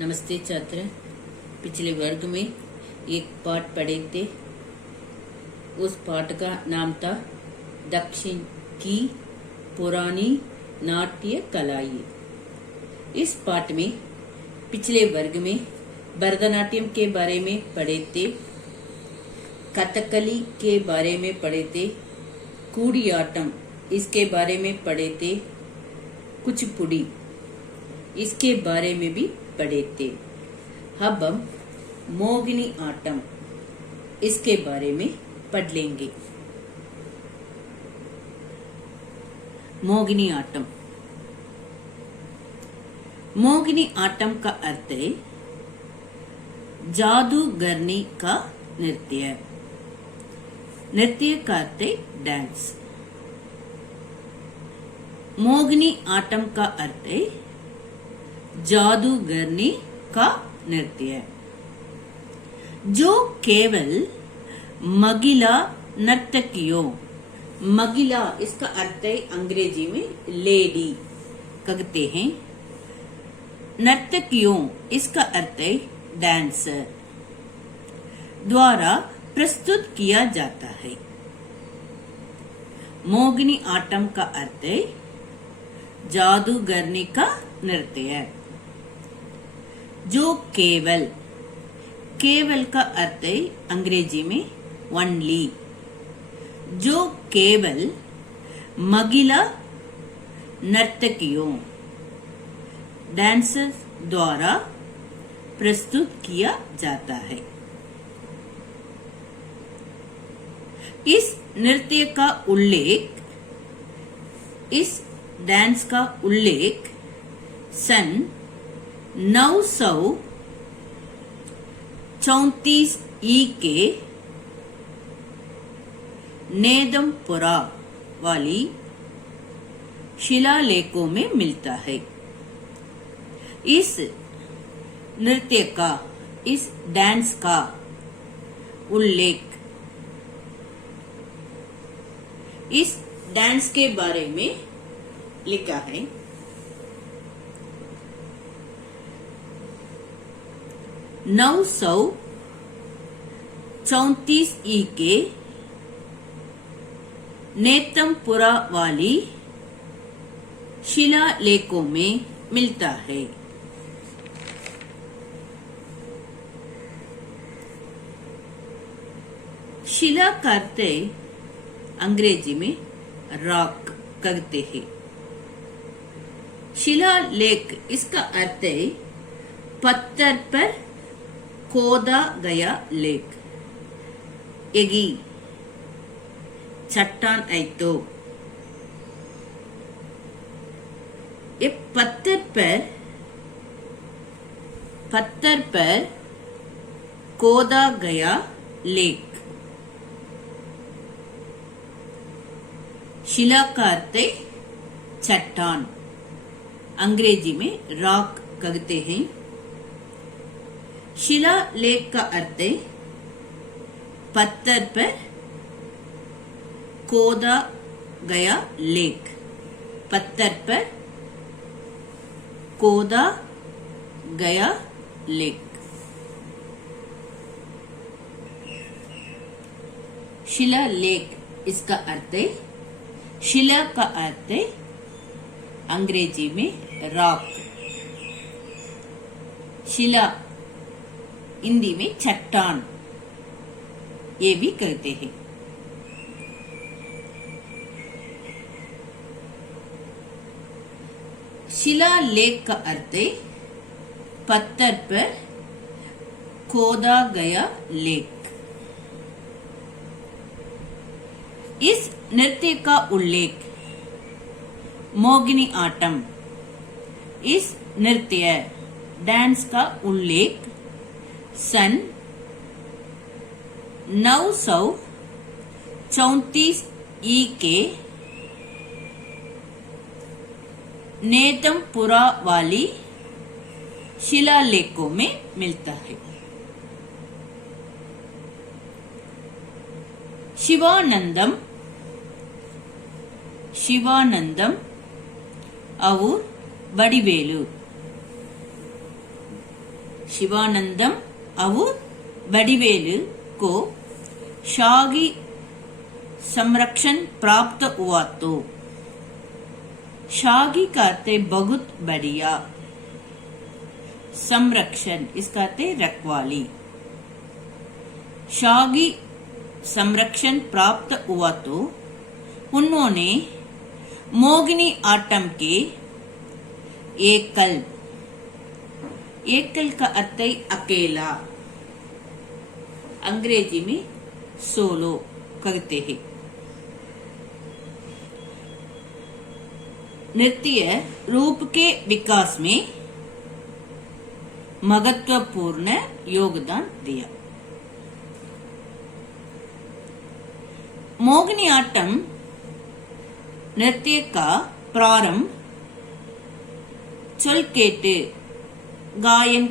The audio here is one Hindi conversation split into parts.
नमस्ते छात्र। पिछले वर्ग में एक पाठ पढ़े थे। उस पाठ का नाम था दक्षिण की पुरानी नाट्य कलाएं। इस पाठ में पिछले वर्ग में भरतनाट्यम के बारे में पढ़े थे, कथकली के बारे में पढ़े थे, कूडियाट्टम इसके बारे में पढ़े थे, कुचिपुड़ी इसके बारे में भी पढ़े थे। अब हम मोगिनी आट्टम इसके बारे में पढ़ लेंगे। मोगिनी आट्टम। मोगिनी आट्टम का अर्थ है जादूगरनी का नृत्य। नृत्य का अर्थ है डांस। मोगिनी आट्टम का अर्थ है जादूगरनी का नृत्य, जो केवल महिला नर्तकियों, महिला इसका अर्थ है अंग्रेजी में लेडी कहते हैं, नर्तकियों इसका अर्थ है डांसर, द्वारा प्रस्तुत किया जाता है। मोगिनी आट्टम का अर्थ है जादूगरनी का नृत्य, जो केवल, केवल का अर्थ है अंग्रेजी में ओनली, जो केवल महिला नर्तकियों डांसर्स द्वारा प्रस्तुत किया जाता है। इस नृत्य का उल्लेख, इस डांस का उल्लेख सन 934 के नेदमपुरा वाली शिलालेखों में मिलता है। इस नृत्य का, इस डांस का उल्लेख, इस डांस के बारे में लिखा है। नौ 934 के नेतमपुरा वाली शिलालेखों में मिलता है। शिला का अर्थ अंग्रेजी में रॉक कहते हैं। शिलालेख इसका अर्थ है पत्थर पर खोदा गया लेख। एगी चट्टान है तो ये पत्थर पर खोदा गया लेख। शिला का अर्थ है चट्टान, अंग्रेजी में रॉक कहते हैं। शिलालेख का अर्थ है पत्थर पर खोदा गया लेख, पत्थर पर खोदा गया लेख। शिलालेख इसका अर्थ है, शिला का अर्थ है अंग्रेजी में रॉक, शिला हिंदी में चट्टान ये भी कहते हैं। शिलालेख का अर्थ है पत्थर पर खोदा गया लेख। इस नृत्य का उल्लेख मोगिनी आट्टम, इस नृत्य डांस का उल्लेख सन 934 के नेतमपुरा वाली शिलालेखों में मिलता है। शिवानंदम और वडिवेलु शिवानंदम और वडिवेलु को शाही संरक्षण प्राप्त हुआ तो शाही का अर्थ बहुत बढ़िया, संरक्षण इसका अर्थ रखवाली। शाही संरक्षण प्राप्त हुआ तो उन्होंने मोगिनी आटम के एकल, एकल का अर्थ अकेला, अंग्रेजी में सोलो कहते हैं। नृत्य रूप के विकास में महत्वपूर्ण योगदान दिया। मोगिनी आटम नृत्य का प्रारंभ चलकेट गायन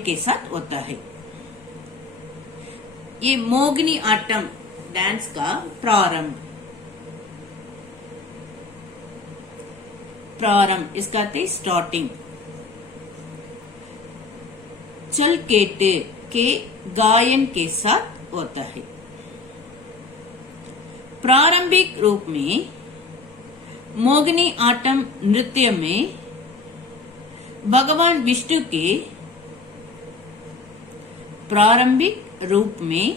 के साथ होता है। ये मोगिनी आटम डांस का प्रारंभ इसका अर्थ स्टार्टिंग चलकेट के गायन के साथ होता है। प्रारंभिक रूप में मोगिनी आटम नृत्य में भगवान विष्णु के प्रारंभिक रूप में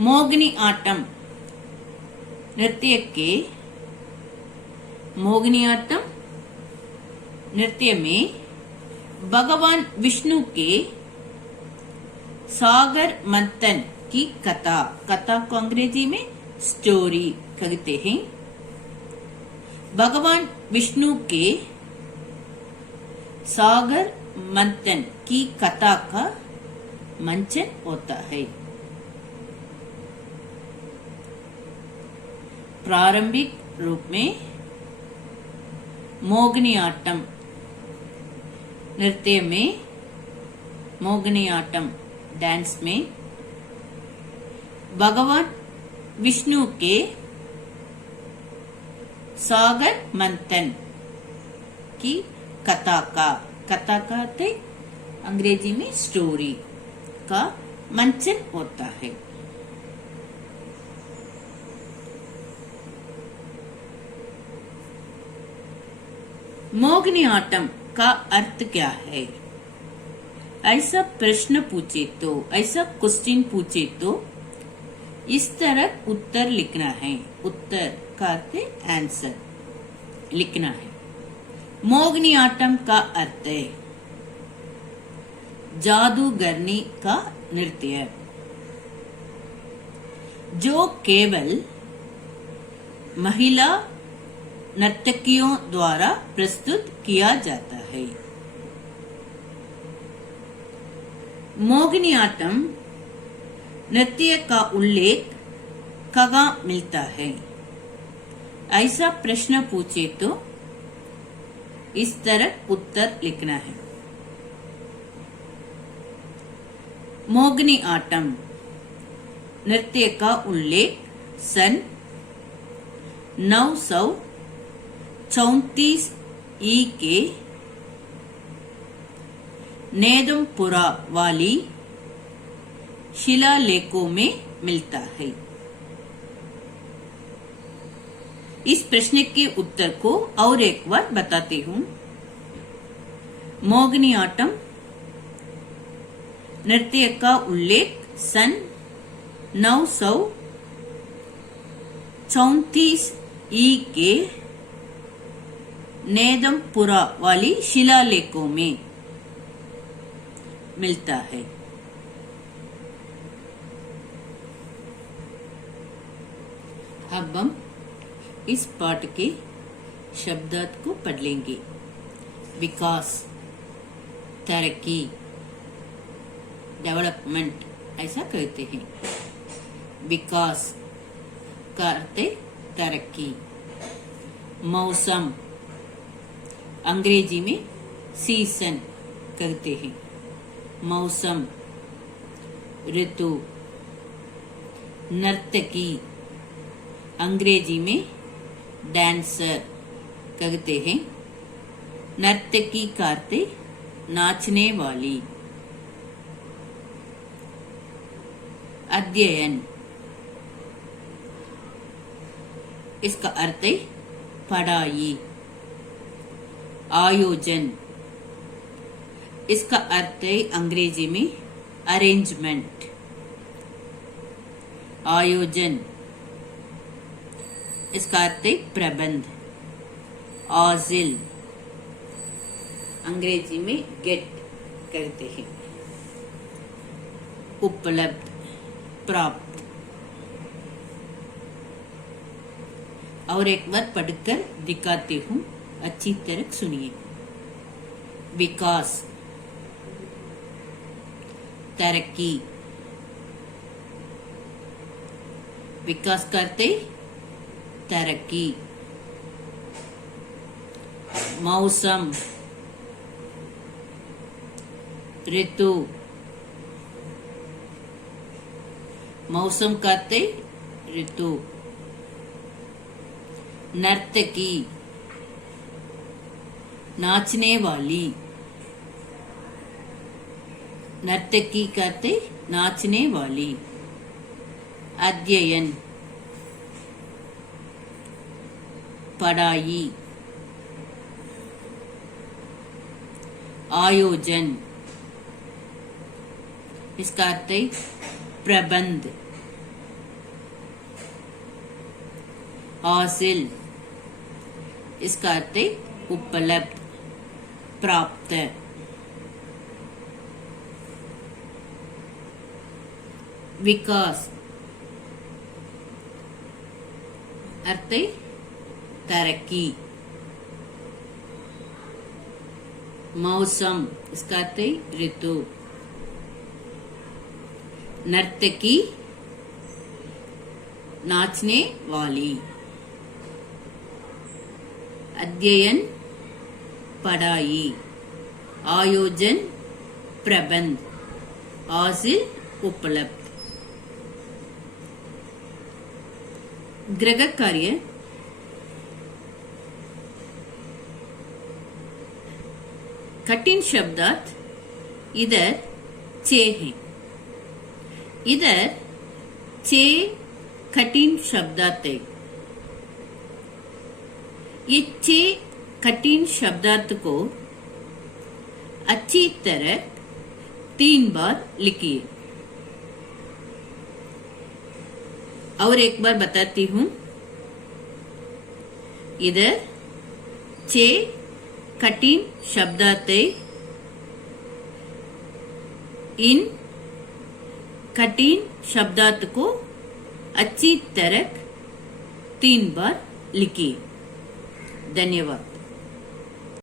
मोगिनी आटम नृत्य के मोगिनी आटम नृत्य में भगवान विष्णु के सागर मंथन की कथा को अंग्रेजी में स्टोरी कहते हैं। भगवान विष्णु के सागर मंथन की कथा का मंचन होता है। प्रारंभिक रूप में मोगिनी आटम नृत्य में मोगिनी आटम डांस में भगवान विष्णु के सागर मंथन की कथा का अंग्रेजी में स्टोरी का मंचन होता है। मोगिनी आटम का अर्थ क्या है? ऐसा प्रश्न पूछे तो, ऐसा क्वेश्चन पूछे तो इस तरह उत्तर लिखना है। उत्तर का अर्थ आंसर लिखना है। मोगिनी आटम का अर्थ है जादूगरनी का नृत्य जो केवल महिला नर्तकियों द्वारा प्रस्तुत किया जाता है। मोगिनी आटम नृत्य का उल्लेख कहाँ मिलता है? ऐसा प्रश्न पूछे तो इस तरह उत्तर लिखना है। मोगिनी आटम नृत्य का उल्लेख सन 934 ई के नेदमपुरा वाली शिलालेखों में मिलता है। इस प्रश्न के उत्तर को और एक बार बताती हूँ। मोगिनी आटम नृत्य का उल्लेख सन 934 ई के नेदमपुरा वाली शिलालेखों में मिलता है। अब हम इस पाठ के शब्दार्थ को पढ़ लेंगे। विकास, तरक्की, डेवलपमेंट ऐसा कहते हैं। विकास का अर्थ तरक्की। मौसम अंग्रेजी में सीजन कहते हैं। मौसम, ऋतु। नर्तकी अंग्रेजी में डांसर कहते हैं। नर्तकी का अर्थ नाचने वाली। अध्ययन, इसका अर्थ है पढ़ाई। आयोजन, इसका अर्थ है अंग्रेजी में अरेंजमेंट। आयोजन, इसका अर्थ है प्रबंध। आजिल, अंग्रेजी में गेट करते हैं। उपलब्ध, प्राप्त। और एक बार पढ़कर दिखाती हूँ, अच्छी तरह सुनिए। विकास, तरक्की। विकास करते तरक्की। मौसम, ऋतु। मौसम करते ऋतु। नर्तकी, नाचने वाली। नर्तकी करते नाचने वाली। अध्ययन, पढ़ाई। आयोजन, इसका अर्थ है प्रबंध। हासिल, इसका अर्थ है उपलब्ध, प्राप्त। विकास, अर्थ है तरक्की। मौसम, इसका अर्थ है ऋतु। नर्तकी, नाचने वाली। अध्ययन, पढ़ाई। आयोजन, प्रबंध। हासिल, उपलब्ध। गृह कार्य, कठिन शब्दात इधर चे है। इधर चे कठिन शब्दात है। ये चे कठिन शब्दार्थ को अच्छी तरह 3 बार लिखिए। और एक बार बताती हूँ। इधर 6 कठिन शब्दार्थ है। इन कठिन शब्दार्थ को अच्छी तरह 3 बार लिखिए। धन्यवाद।